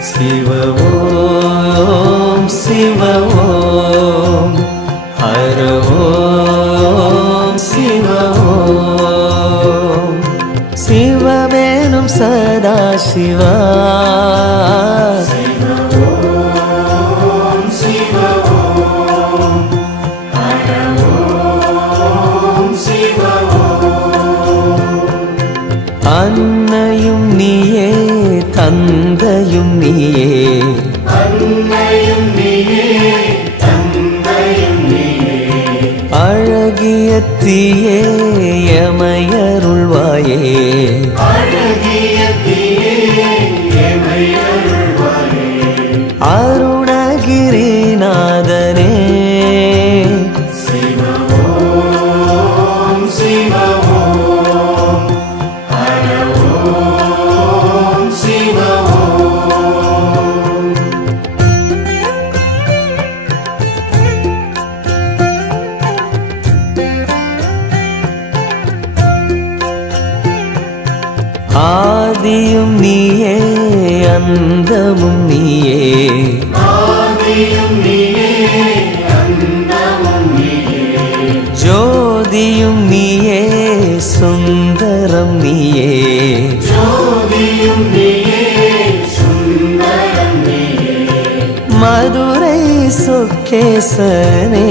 சிவவோம் சிவவோம். ஹரவோம் சிவவோம். சிவமேனும் சதா சிவா. அன்னையும் நீயே தந்தையும் நீயே. அழகிய தீயே எமையருள்வாயே. அழகிய ஆதியும் நீயே அந்தமும் நீயே. ஜோதியும் நீயே சுந்தரம் நீயே. மதுரை சொக்கேசனே.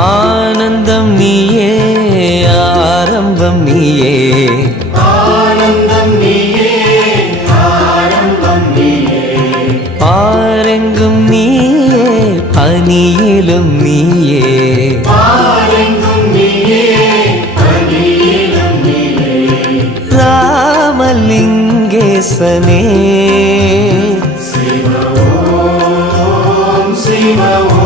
ஆனந்தம் நீயே ஆரம்பம் நீயே. ஆனந்தம் நீயே ஆரம்பம் நீயே. ஆரெங்கும் நீயே பனியிலும் நீயே. ராமலிங்கேசனே. சிவ சிவ